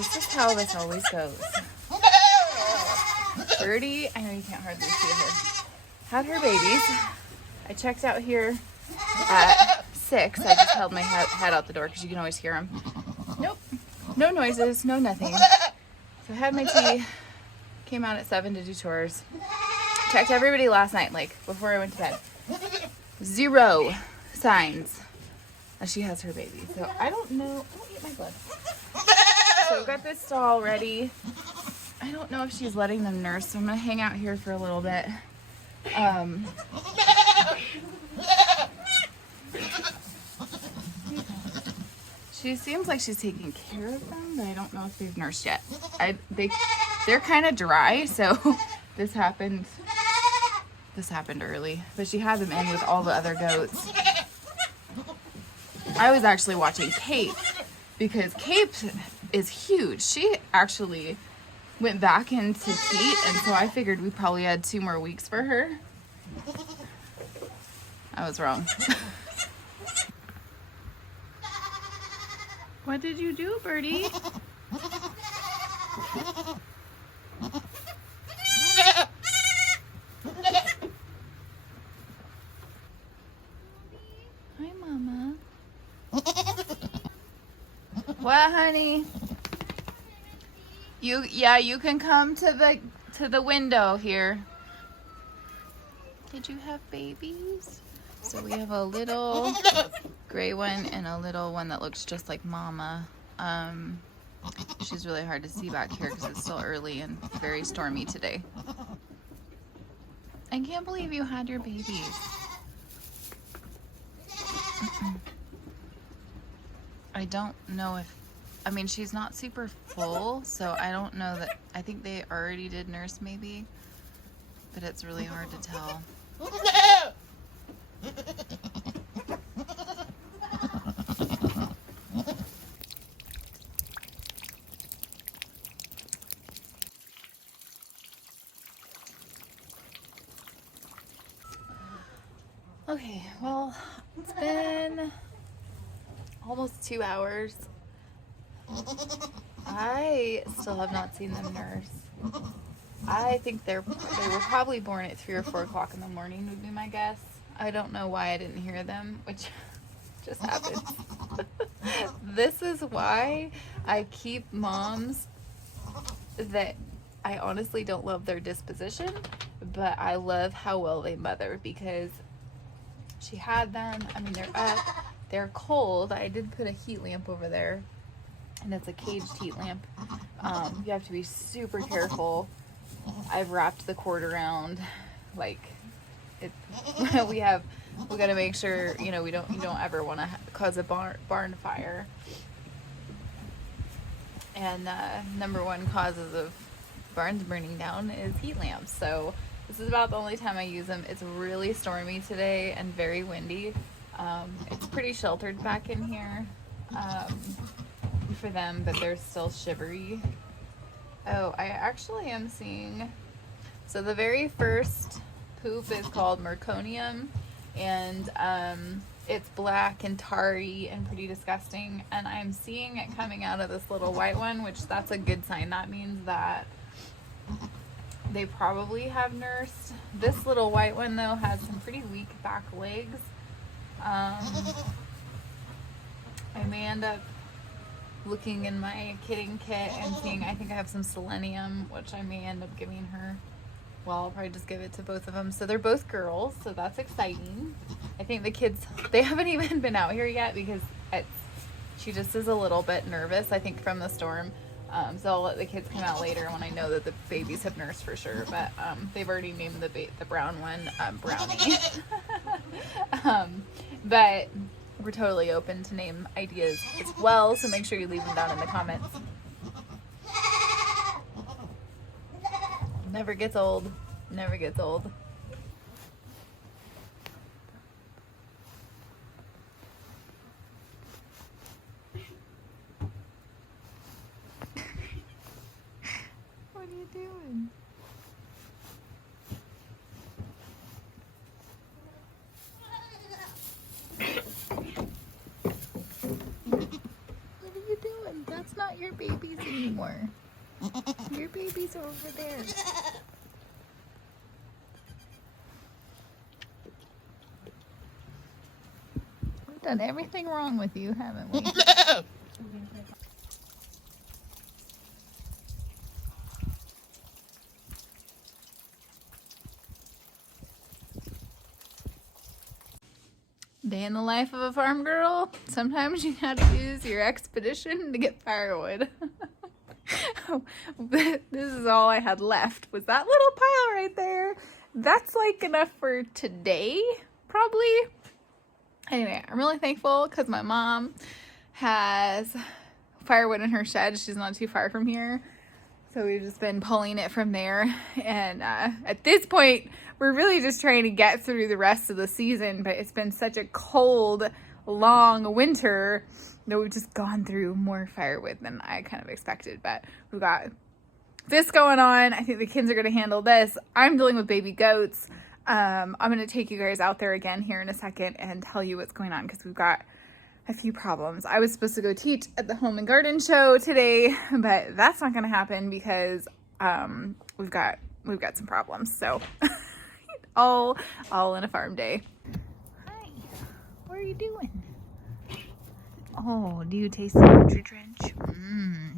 This is how this always goes. Birdie, I know you can't hardly see her, had her babies. I checked out here at 6. I just held my head out the door because you can always hear them. Nope, no noises, no nothing. So I had my tea, came out at 7 to do chores. Checked everybody last night, like before I went to bed. 0 signs that she has her baby. So I don't know. Don't eat my blood. So got this stall ready. I don't know if she's letting them nurse, so I'm gonna hang out here for a little bit. She seems like she's taking care of them, but I don't know if they've nursed yet. They're kind of dry, so this happened early. But she had them in with all the other goats. I was actually watching Cape because Cape is huge. She actually went back into heat, and so I figured we probably had 2 more weeks for her. I was wrong. What did you do, Birdie? Hi, Mama. What, honey? You can come to the window here. Did you have babies? So we have a little gray one and a little one that looks just like Mama. She's really hard to see back here because it's still early and very stormy today. I can't believe you had your babies. I don't know if, I mean, she's not super full, so I don't know that, I think they already did nurse maybe, but it's really hard to tell. Okay, well, it's been almost 2 hours. I still have not seen them nurse. I think they were probably born at 3 or 4 o'clock in the morning would be my guess. I don't know why I didn't hear them, which just happened. This is why I keep moms that I honestly don't love their disposition, but I love how well they mother, because she had them. I mean, they're up, they're cold. I did put a heat lamp over there, and it's a caged heat lamp. You have to be super careful. I've wrapped the cord around, like it. we got to make sure, you know, you don't ever want to cause a barn fire. And number 1 causes of barns burning down is heat lamps. So this is about the only time I use them. It's really stormy today and very windy. It's pretty sheltered back in here for them, but they're still shivery. Oh, I actually am seeing, so the very first poop is called merconium, and it's black and tarry and pretty disgusting, and I'm seeing it coming out of this little white one, which that's a good sign. That means that they probably have nursed. This little white one though has some pretty weak back legs. I may end up looking in my kidding kit and seeing, I think I have some selenium, which I may end up giving her. Well, I'll probably just give it to both of them. So they're both girls, so that's exciting. I think the kids, they haven't even been out here yet because she just is a little bit nervous, I think, from the storm. So I'll let the kids come out later when I know that the babies have nursed for sure. But they've already named the brown one Brownie. But we're totally open to name ideas as well, so make sure you leave them down in the comments. Never gets old. Never gets old. What are you doing? What are you doing? That's not your babies anymore. Your babies are over there. We've done everything wrong with you, haven't we? Day in the life of a farm girl. Sometimes you gotta use your expedition to get firewood. This is all I had left, was that little pile right there. That's like enough for today, probably. Anyway, I'm really thankful because my mom has firewood in her shed. She's not too far from here. So we've just been pulling it from there. And at this point, we're really just trying to get through the rest of the season. But it's been such a cold, long winter that we've just gone through more firewood than I kind of expected. But we've got this going on. I think the kids are going to handle this. I'm dealing with baby goats. I'm going to take you guys out there again here in a second and tell you what's going on because we've got a few problems. I was supposed to go teach at the home and garden show today, but that's not going to happen because we've got some problems. So all in a farm day. Hi, what are you doing? Oh, do you taste the Nutri-Drench?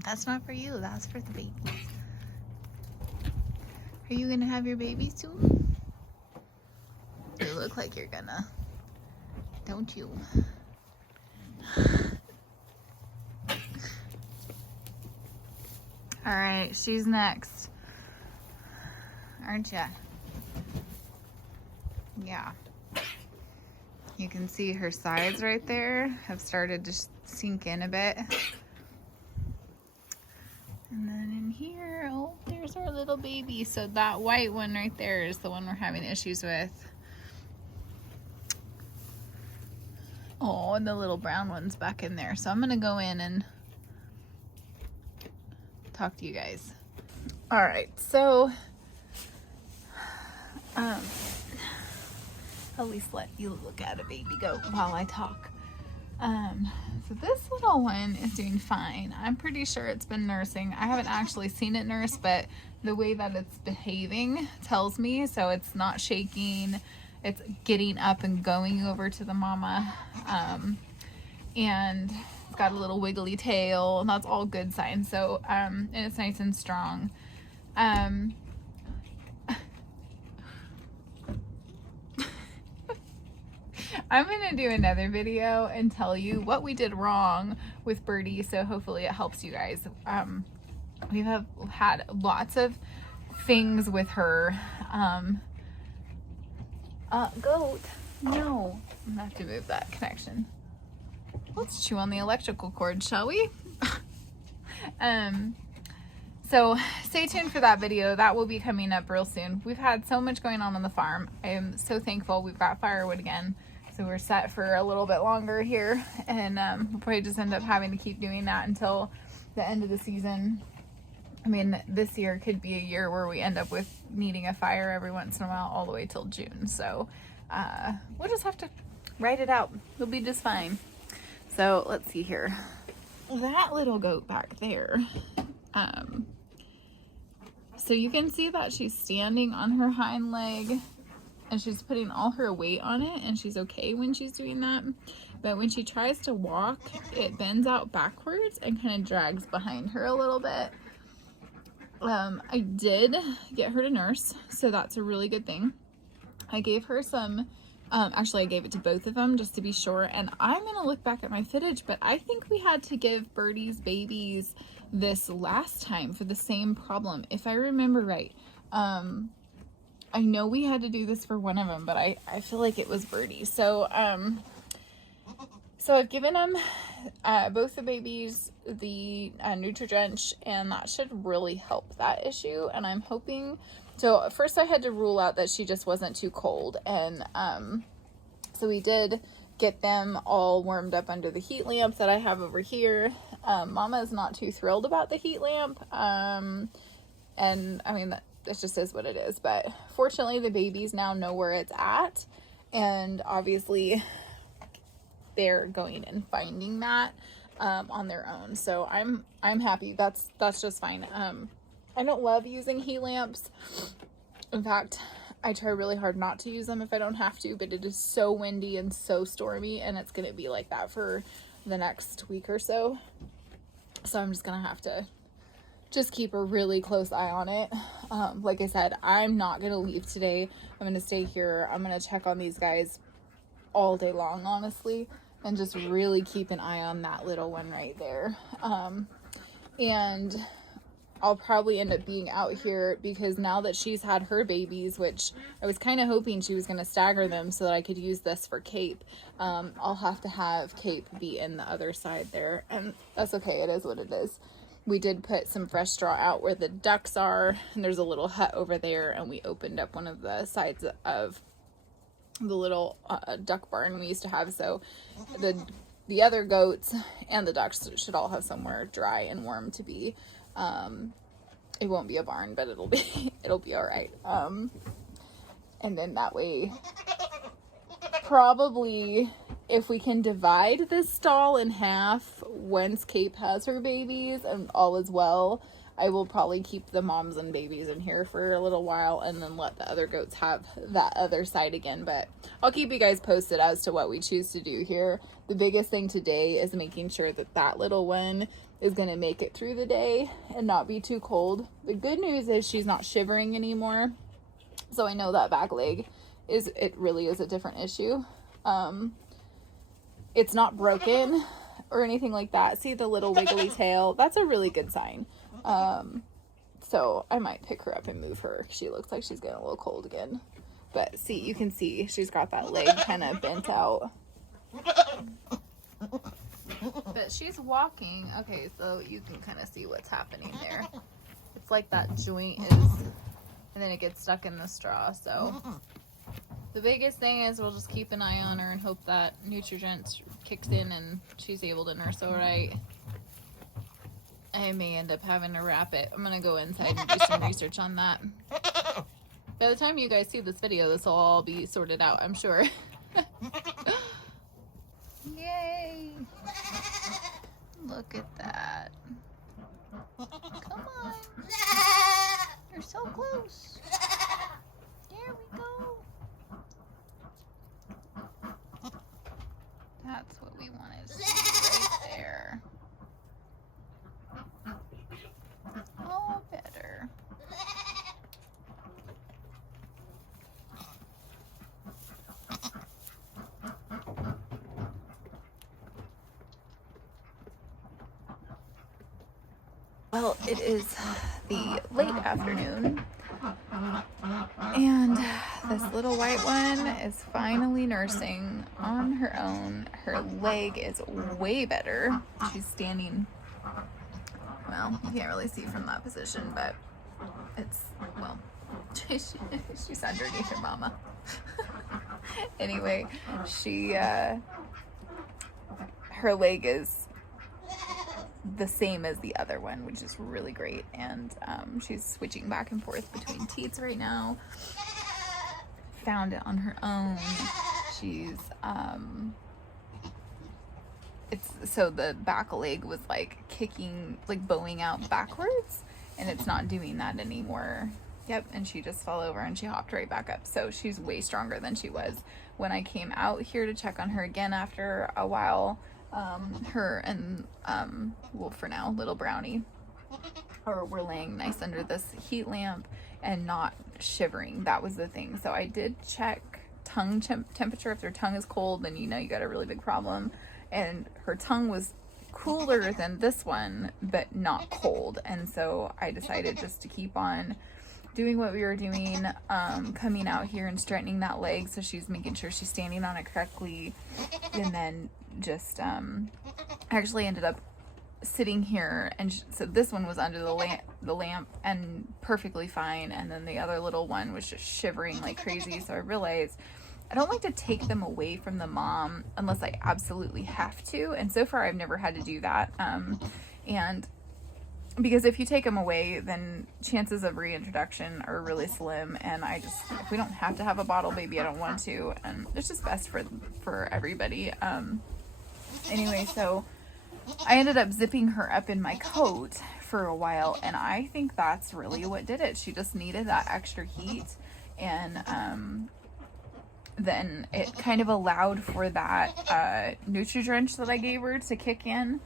That's not for you. That's for the babies. Are you gonna have your babies soon? You look like you're gonna, don't you? All right, she's next, aren't ya? Yeah. You can see her sides right there have started to sink in a bit. And then in here, oh, there's our little baby. So that white one right there is the one we're having issues with. Oh, and the little brown one's back in there. So I'm gonna go in and talk to you guys. All right, so at least let you look at a baby goat while I talk. So this little one is doing fine. I'm pretty sure it's been nursing. I haven't actually seen it nurse, but the way that it's behaving tells me. So it's not shaking. It's getting up and going over to the mama. And it's got a little wiggly tail, and that's all good signs. So, and it's nice and strong. I'm gonna do another video and tell you what we did wrong with Birdie, so hopefully it helps you guys. We have had lots of things with her. Goat, no. I'm gonna have to move that connection. Let's chew on the electrical cord, shall we? So stay tuned for that video. That will be coming up real soon. We've had so much going on the farm. I am so thankful we've got firewood again. So we're set for a little bit longer here, and we'll probably just end up having to keep doing that until the end of the season. I mean, this year could be a year where we end up with needing a fire every once in a while all the way till June. So we'll just have to ride it out. It'll be just fine. So let's see here. That little goat back there. So you can see that she's standing on her hind leg and she's putting all her weight on it, and she's okay when she's doing that. But when she tries to walk, it bends out backwards and kind of drags behind her a little bit. I did get her to nurse, so that's a really good thing. I gave her some, actually I gave it to both of them just to be sure, and I'm gonna look back at my footage, but I think we had to give Birdie's babies this last time for the same problem, if I remember right. I know we had to do this for one of them, but I feel like it was Birdie. So, so I've given them, both the babies, the Nutri-Drench, and that should really help that issue. And I'm hoping, so at first I had to rule out that she just wasn't too cold. And, so we did get them all warmed up under the heat lamp that I have over here. Mama is not too thrilled about the heat lamp. And I mean, it just is what it is. But fortunately, the babies now know where it's at. And obviously, they're going and finding that. on their own. So I'm happy. That's just fine. I don't love using heat lamps. In fact, I try really hard not to use them if I don't have to, but it is so windy and so stormy, and it's going to be like that for the next week or so. So I'm just going to have to just keep a really close eye on it. Like I said, I'm not going to leave today. I'm going to stay here. I'm going to check on these guys all day long, honestly, and just really keep an eye on that little one right there. And I'll probably end up being out here because now that she's had her babies, which I was kind of hoping she was going to stagger them so that I could use this for Cape, I'll have to have Cape be in the other side there, and that's okay. It is what it is. We did put some fresh straw out where the ducks are, and there's a little hut over there, and we opened up one of the sides of the little duck barn we used to have, so the other goats and the ducks should all have somewhere dry and warm to be. It won't be a barn, but it'll be all right. And then that way, probably if we can divide this stall in half once Cape has her babies and all is well, I will probably keep the moms and babies in here for a little while and then let the other goats have that other side again. But I'll keep you guys posted as to what we choose to do here. The biggest thing today is making sure that that little one is going to make it through the day and not be too cold. The good news is she's not shivering anymore. So I know that back leg really is a different issue. It's not broken or anything like that. See the little wiggly tail? That's a really good sign. So I might pick her up and move her. She looks like she's getting a little cold again. But see, you can see she's got that leg kind of bent out. But she's walking. Okay, so you can kind of see what's happening there. It's like that joint is, and then it gets stuck in the straw. So the biggest thing is we'll just keep an eye on her and hope that Nutrigent kicks in and she's able to nurse all right. I may end up having to wrap it. I'm going to go inside and do some research on that. By the time you guys see this video, this will all be sorted out, I'm sure. Yay! Look at that. Come on. You're so close. There we go. That's what we wanted to see right there. Oh, better. Well, it is the late afternoon, and this little white one is finally nursing on her own. Her leg is way better. She's standing, well, you can't really see from that position, but it's, well, she's underneath her mama. Anyway, her leg is the same as the other one, which is really great, and she's switching back and forth between teats right now. Found it on her own. She's so the back leg was like kicking, like bowing out backwards, and it's not doing that anymore. Yep, and she just fell over and she hopped right back up. So she's way stronger than she was when I came out here to check on her again after a while. Her and well, for now, little Brownie were laying nice under this heat lamp and not shivering. That was the thing. So I did check tongue temperature. If their tongue is cold, then you know you got a really big problem. And her tongue was cooler than this one, but not cold. And so I decided just to keep on doing what we were doing, coming out here and straightening that leg so she's making sure she's standing on it correctly, and then just actually ended up sitting here, and so this one was under the lamp and perfectly fine, and then the other little one was just shivering like crazy. So I realized I don't like to take them away from the mom unless I absolutely have to, and so far I've never had to do that, and because if you take them away, then chances of reintroduction are really slim, and if we don't have to have a bottle baby, I don't want to, and it's just best for everybody. Anyway, so I ended up zipping her up in my coat for a while, and I think that's really what did it. She just needed that extra heat, and then it kind of allowed for that Nutri-Drench that I gave her to kick in,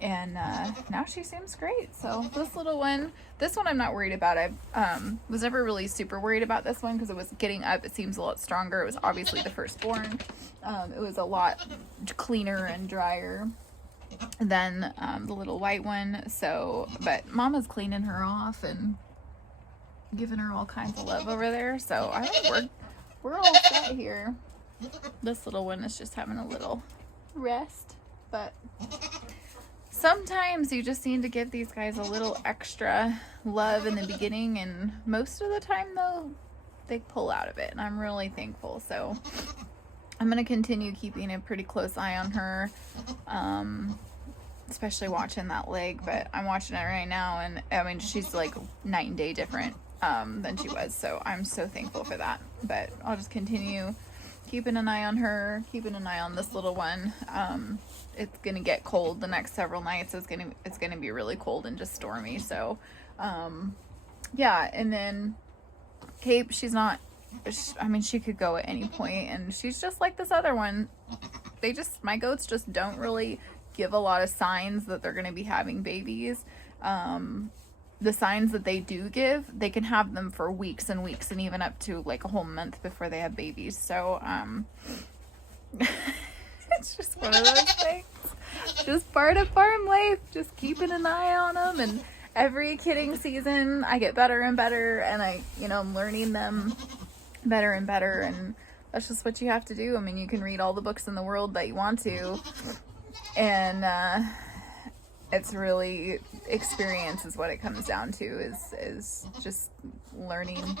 and now she seems great. So this little one, this one I'm not worried about. I was never really super worried about this one because it was getting up. It seems a lot stronger. It was obviously the firstborn. It was a lot cleaner and drier than the little white one. So, but Mama's cleaning her off and giving her all kinds of love over there. So I think we're all set here. This little one is just having a little rest, but sometimes you just need to give these guys a little extra love in the beginning, and most of the time though, they pull out of it, and I'm really thankful. So I'm going to continue keeping a pretty close eye on her, especially watching that leg, but I'm watching it right now, and I mean, she's like night and day different than she was, so I'm so thankful for that. But I'll just continue keeping an eye on her, keeping an eye on this little one. It's gonna get cold the next several nights. It's gonna be really cold and just stormy. So yeah. And then Cape, she's not, I mean, she could go at any point, and she's just like this other one. My goats just don't really give a lot of signs that they're gonna be having babies. The signs that they do give, they can have them for weeks and weeks, and even up to like a whole month before they have babies. So it's just one of those things. Just part of farm life, just keeping an eye on them. And every kidding season I get better and better, and I'm learning them better and better, and that's just what you have to do. I mean, you can read all the books in the world that you want to, and it's really experience is what it comes down to, is just learning,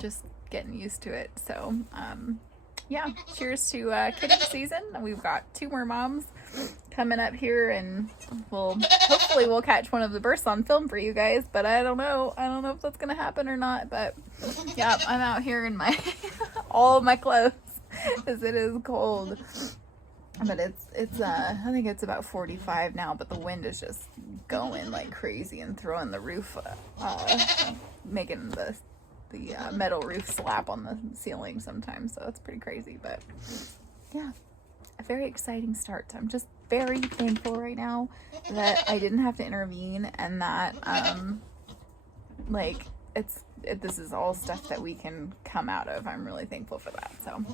just getting used to it. So yeah, cheers to kidding season. We've got 2 more moms coming up here, and hopefully we'll catch one of the births on film for you guys, but I don't know if that's gonna happen or not. But yeah, I'm out here in my all of my clothes as it is cold. But it's I think it's about 45 now, but the wind is just going like crazy and throwing the roof, making the metal roof slap on the ceiling sometimes. So it's pretty crazy, but yeah, a very exciting start. I'm just very thankful right now that I didn't have to intervene, and that this is all stuff that we can come out of. I'm really thankful for that. So